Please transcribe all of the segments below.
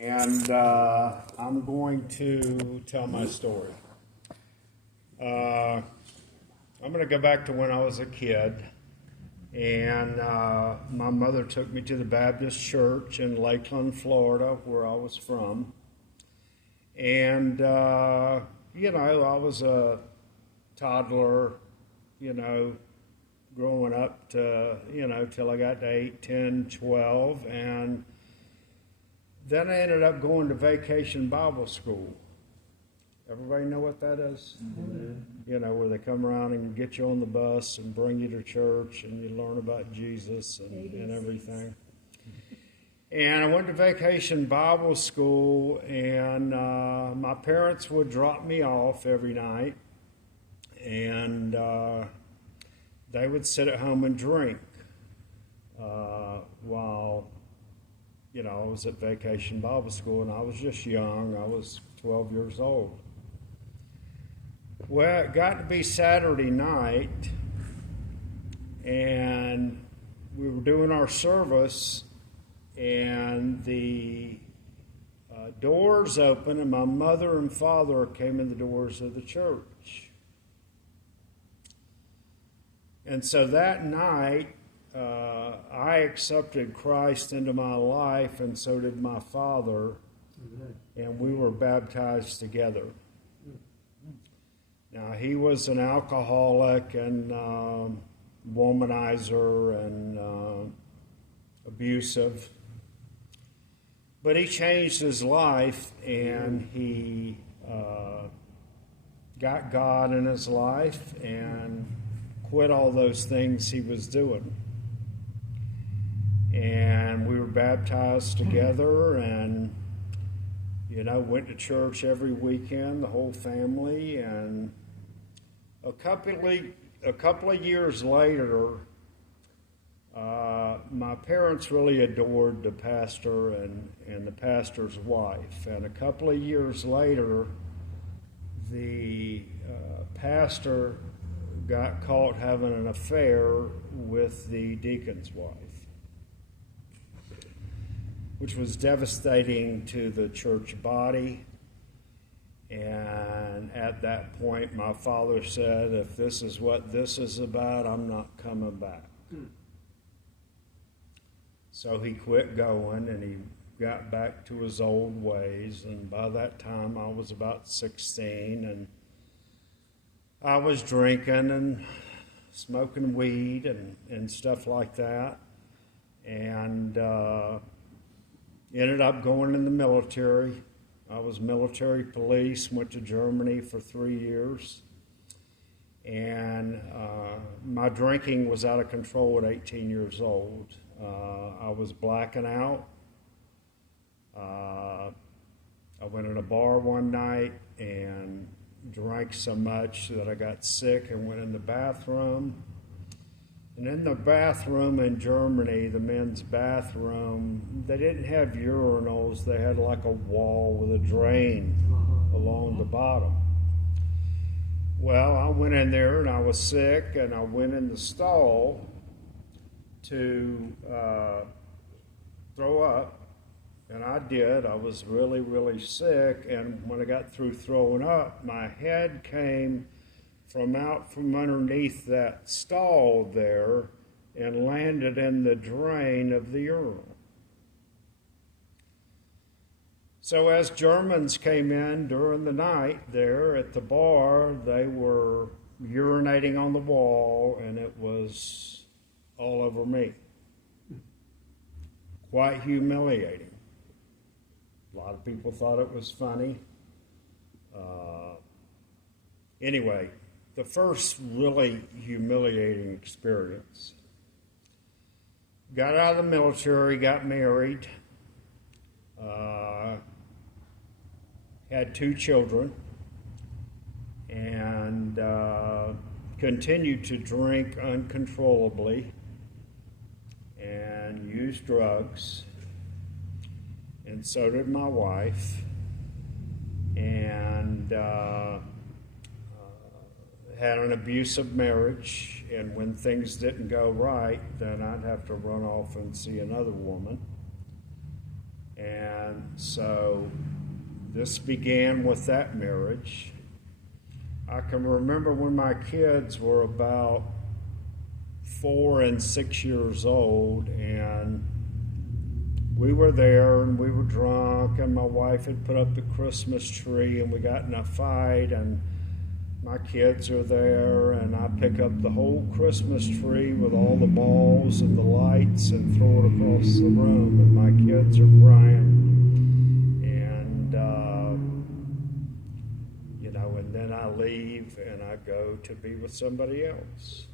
And I'm going to tell my story. I'm going to go back to when I was a kid, and my mother took me to the Baptist church in Lakeland, Florida, where I was from. And, I was a toddler, growing up to, till I got to 8, 10, 12, and then I ended up going to Vacation Bible School. Everybody know what that is? Mm-hmm. Where they come around and get you on the bus and bring you to church and you learn about Jesus and everything. And I went to Vacation Bible School, and my parents would drop me off every night, and they would sit at home and drink while I was at Vacation Bible School, and I was just young. I was 12 years old. Well, it got to be Saturday night, and we were doing our service, and the doors opened, and my mother and father came in the doors of the church. And so that night, I accepted Christ into my life, and so did my father, and we were baptized together. Now, he was an alcoholic and womanizer and abusive, but he changed his life, and he got God in his life and quit all those things he was doing. And we were baptized together, and went to church every weekend, the whole family. And a couple of years later, my parents really adored the pastor and the pastor's wife. And a couple of years later, the pastor got caught having an affair with the deacon's wife, which was devastating to the church body. And at that point, my father said, if this is what this is about, I'm not coming back. So he quit going, and he got back to his old ways. And by that time, I was about 16, and I was drinking and smoking weed and stuff like that. And ended up going in the military. I was military police, went to Germany for 3 years. And my drinking was out of control at 18 years old. I was blacking out. I went in a bar one night and drank so much that I got sick and went in the bathroom. And in the bathroom in Germany, the men's bathroom, they didn't have urinals. They had like a wall with a drain along the bottom. Well, I went in there and I was sick, and I went in the stall to throw up. And I did. I was really, really sick. And when I got through throwing up, my head came from out from underneath that stall there and landed in the drain of the urinal. So as Germans came in during the night there at the bar, they were urinating on the wall, and it was all over me. Quite humiliating. A lot of people thought it was funny. Anyway, the first really humiliating experience. Got out of the military, got married, had 2 children, and continued to drink uncontrollably and use drugs, and so did my wife, and had an abusive marriage, and when things didn't go right, then I'd have to run off and see another woman. And so this began with that marriage. I can remember when my kids were about 4 and 6 years old, and we were there and we were drunk, and my wife had put up the Christmas tree, and we got in a fight, and my kids are there, and I pick up the whole Christmas tree with all the balls and the lights and throw it across the room, and my kids are crying. And then I leave and I go to be with somebody else.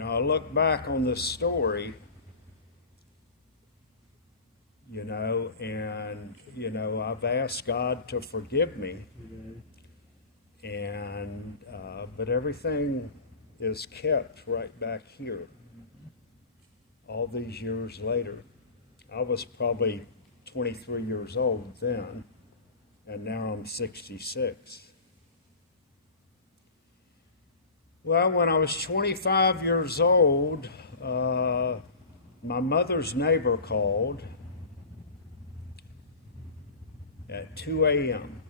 I look back on this story, and, I've asked God to forgive me. And, but everything is kept right back here all these years later. I was probably 23 years old then, and now I'm 66. Well, when I was 25 years old, my mother's neighbor called at 2 a.m.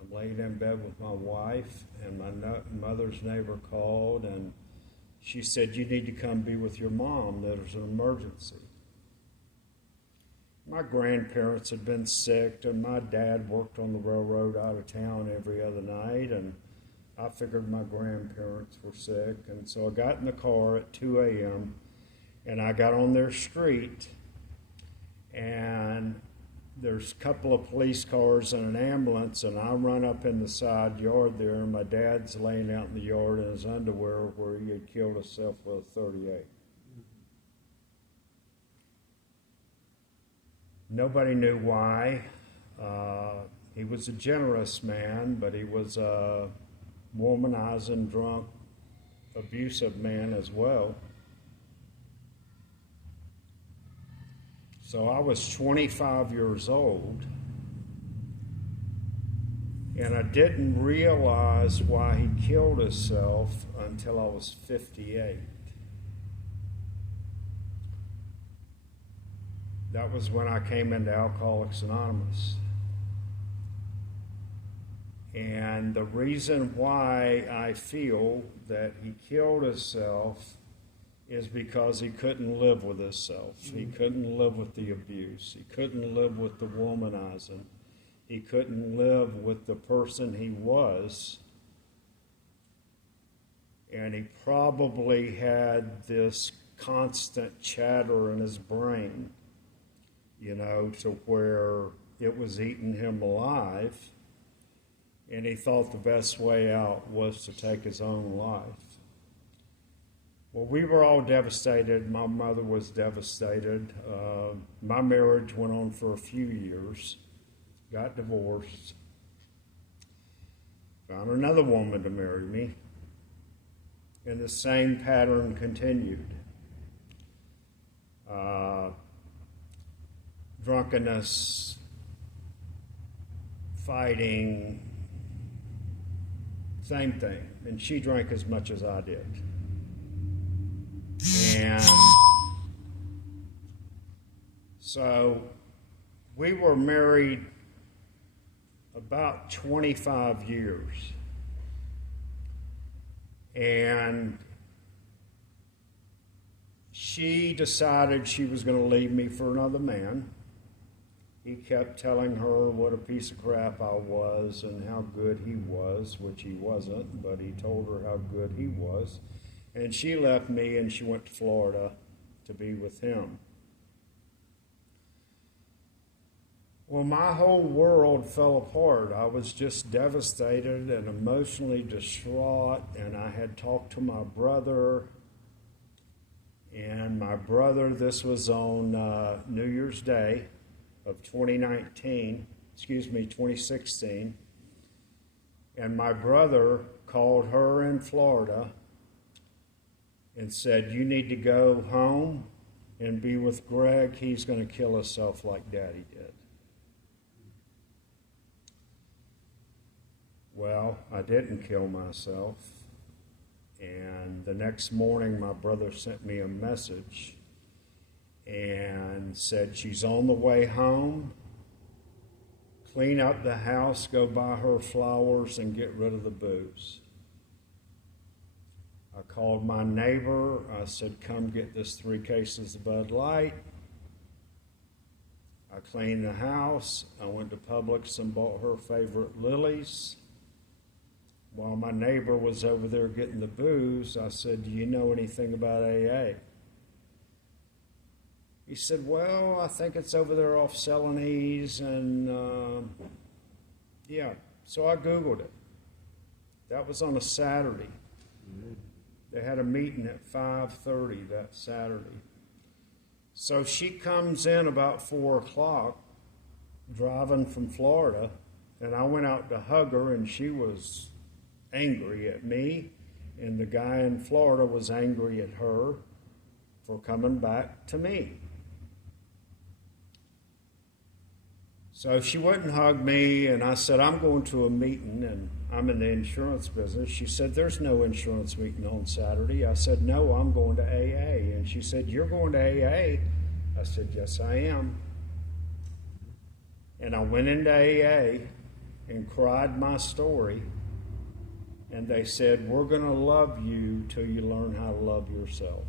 I'm laying in bed with my wife, and my mother's neighbor called, and she said, "You need to come be with your mom. There's an emergency." My grandparents had been sick, and my dad worked on the railroad out of town every other night, and I figured my grandparents were sick. And so I got in the car at 2 a.m., and I got on their street, and there's a couple of police cars and an ambulance, and I run up in the side yard there, and my dad's laying out in the yard in his underwear where he had killed himself with a .38. Nobody knew why. He was a generous man, but he was a womanizing, drunk, abusive man as well. So I was 25 years old, and I didn't realize why he killed himself until I was 58. That was when I came into Alcoholics Anonymous. And the reason why I feel that he killed himself is because he couldn't live with himself. He couldn't live with the abuse. He couldn't live with the womanizing. He couldn't live with the person he was. And he probably had this constant chatter in his brain, to where it was eating him alive, and he thought the best way out was to take his own life. Well, we were all devastated. My mother was devastated. My marriage went on for a few years, got divorced, found another woman to marry me, and the same pattern continued. Drunkenness, fighting, same thing. And she drank as much as I did. And so we were married about 25 years. And she decided she was going to leave me for another man. He kept telling her what a piece of crap I was and how good he was, which he wasn't, but he told her how good he was. And she left me and she went to Florida to be with him. Well, my whole world fell apart. I was just devastated and emotionally distraught, and I had talked to my brother. And my brother, this was on New Year's Day of 2016, and my brother called her in Florida and said, "You need to go home and be with Greg. He's going to kill himself like Daddy did." Well, I didn't kill myself, and the next morning my brother sent me a message, and said she's on the way home. Clean up the house, go buy her flowers, and get rid of the booze. I called my neighbor. I said, come get this 3 cases of Bud Light. I cleaned the house. I went to Publix and bought her favorite lilies. While my neighbor was over there getting the booze, I said, do you know anything about AA? He said, well, I think it's over there off Celanese, and yeah. So I Googled it. That was on a Saturday. They had a meeting at 5:30 that Saturday. So she comes in about 4 o'clock, driving from Florida, and I went out to hug her, and she was angry at me, and the guy in Florida was angry at her for coming back to me. So she went and hugged me, and I said, I'm going to a meeting, and I'm in the insurance business. She said, there's no insurance meeting on Saturday. I said, no, I'm going to AA. And she said, you're going to AA? I said, yes, I am. And I went into AA and cried my story, and they said, we're going to love you till you learn how to love yourself.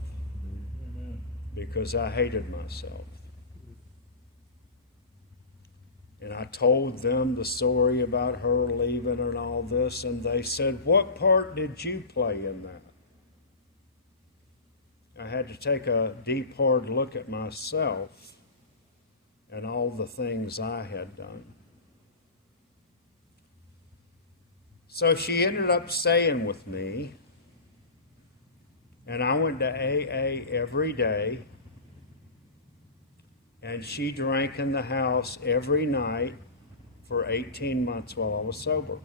Because I hated myself. And I told them the story about her leaving and all this, and they said, what part did you play in that? I had to take a deep, hard look at myself and all the things I had done. So she ended up staying with me, and I went to AA every day. And she drank in the house every night for 18 months while I was sober.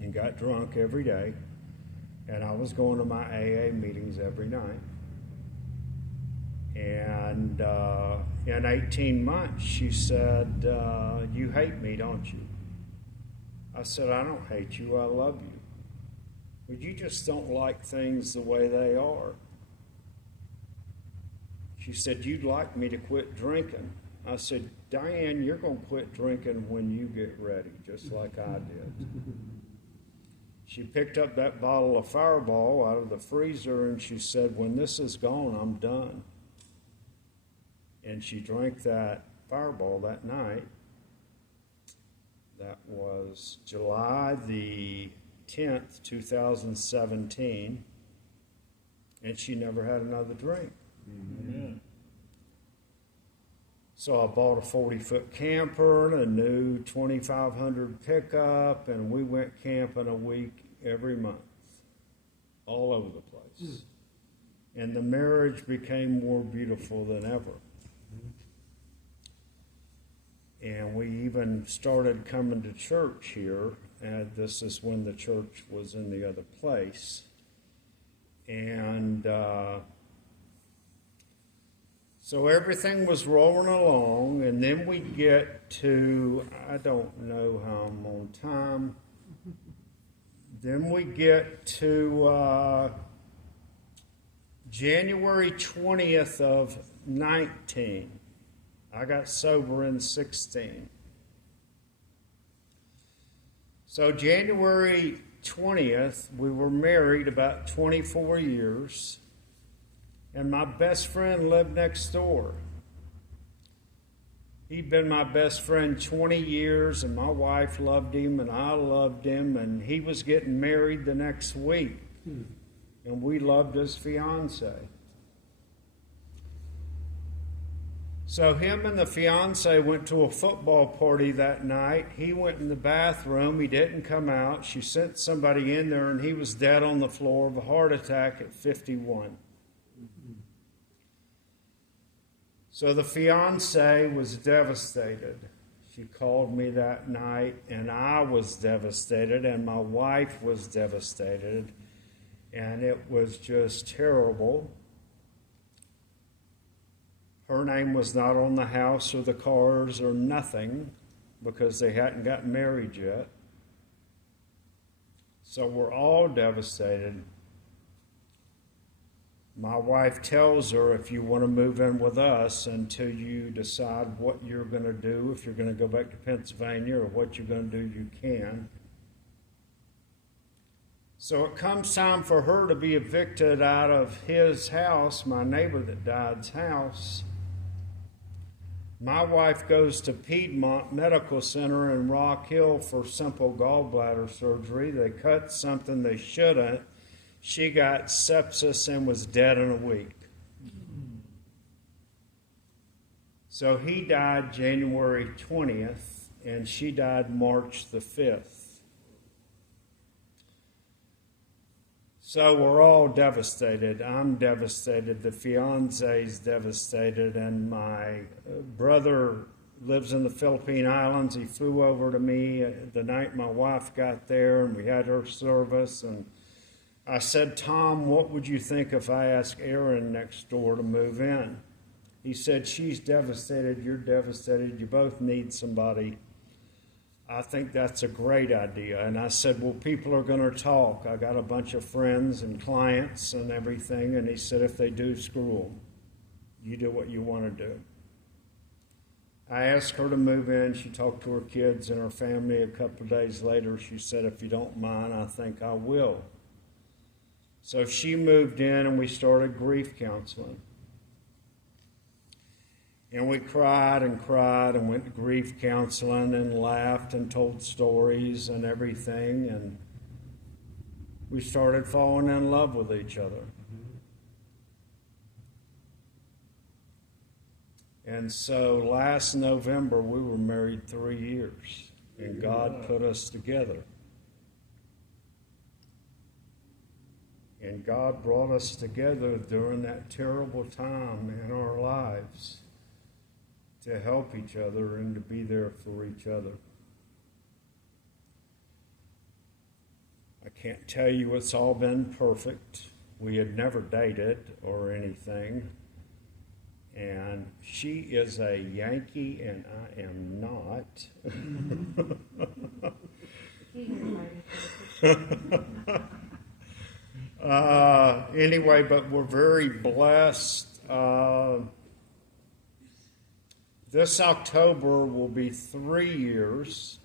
And got drunk every day. And I was going to my AA meetings every night. And in 18 months, she said, you hate me, don't you? I said, I don't hate you, I love you. But you just don't like things the way they are. She said, you'd like me to quit drinking. I said, Diane, you're going to quit drinking when you get ready, just like I did. She picked up that bottle of Fireball out of the freezer, and she said, when this is gone, I'm done. And she drank that Fireball that night. That was July the 10th, 2017, and she never had another drink. Amen. So I bought a 40-foot camper and a new 2500 pickup, and we went camping a week every month, all over the place. And the marriage became more beautiful than ever. And we even started coming to church here, and this is when the church was in the other place. And so everything was rolling along, and then we get to, I don't know how I'm on time, then we get to January 20th of 19. I got sober in 16. So January 20th, we were married about 24 years. And my best friend lived next door. He'd been my best friend 20 years, and my wife loved him, and I loved him, and he was getting married the next week. And we loved his fiance. So him and the fiance went to a football party that night. He went in the bathroom. He didn't come out. She sent somebody in there, and he was dead on the floor of a heart attack at 51. So the fiance was devastated. She called me that night, and I was devastated, and my wife was devastated, and it was just terrible. Her name was not on the house or the cars or nothing because they hadn't gotten married yet. So we're all devastated. My wife tells her, if you want to move in with us until you decide what you're going to do, if you're going to go back to Pennsylvania or what you're going to do, you can. So it comes time for her to be evicted out of his house, my neighbor that died's house. My wife goes to Piedmont Medical Center in Rock Hill for simple gallbladder surgery. They cut something they shouldn't. She got sepsis and was dead in a week. So he died January 20th, and she died March the 5th. So we're all devastated. I'm devastated. The fiance's devastated, and my brother lives in the Philippine Islands. He flew over to me the night my wife got there, and we had her service. And I said, Tom, what would you think if I asked Erin next door to move in? He said, she's devastated. You're devastated. You both need somebody. I think that's a great idea. And I said, well, people are going to talk. I got a bunch of friends and clients and everything. And he said, if they do, screw them. You do what you want to do. I asked her to move in. She talked to her kids and her family. A couple of days later, she said, if you don't mind, I think I will. So she moved in and we started grief counseling. And we cried and went to grief counseling and laughed and told stories and everything. And we started falling in love with each other. And so last November, we were married 3 years. And God put us together. And God brought us together during that terrible time in our lives, to help each other and to be there for each other. I can't tell you it's all been perfect. We had never dated or anything. And she is a Yankee and I am not. Anyway, but we're very blessed. This October will be 3 years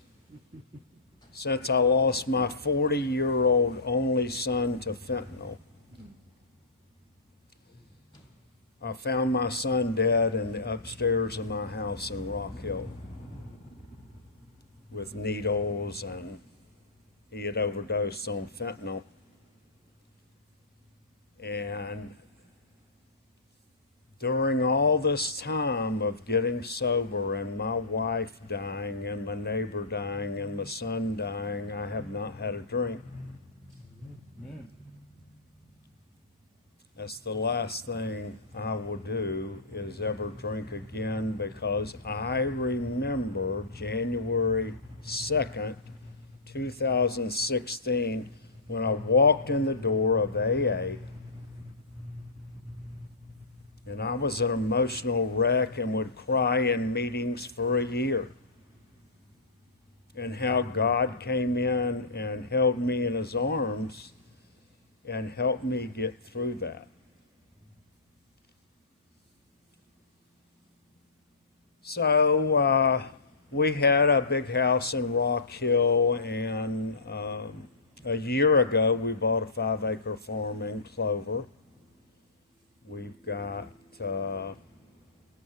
since I lost my 40-year-old only son to fentanyl. I found my son dead in the upstairs of my house in Rock Hill with needles, and he had overdosed on fentanyl. And during all this time of getting sober and my wife dying and my neighbor dying and my son dying, I have not had a drink. Amen. That's the last thing I will do is ever drink again, because I remember January 2nd, 2016, when I walked in the door of AA. And I was an emotional wreck and would cry in meetings for a year. And how God came in and held me in his arms and helped me get through that. So we had a big house in Rock Hill, and a year ago we bought a 5-acre farm in Clover. We've got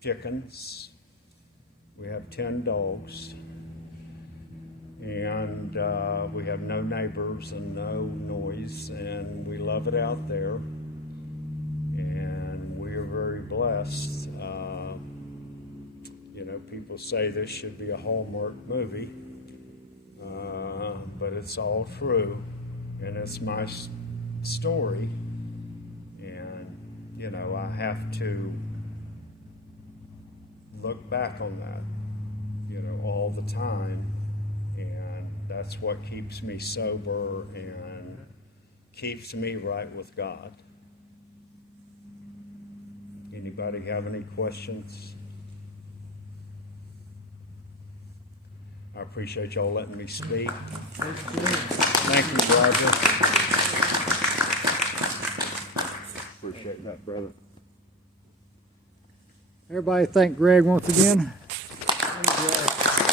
chickens. We have 10 dogs. And we have no neighbors and no noise. And we love it out there. And we are very blessed. People say this should be a Hallmark movie. But it's all true. And it's my story. I have to look back on that, all the time. And that's what keeps me sober and keeps me right with God. Anybody have any questions? I appreciate y'all letting me speak. Thank you, Roger. Appreciate that, brother. Everybody thank Greg once again. Enjoy.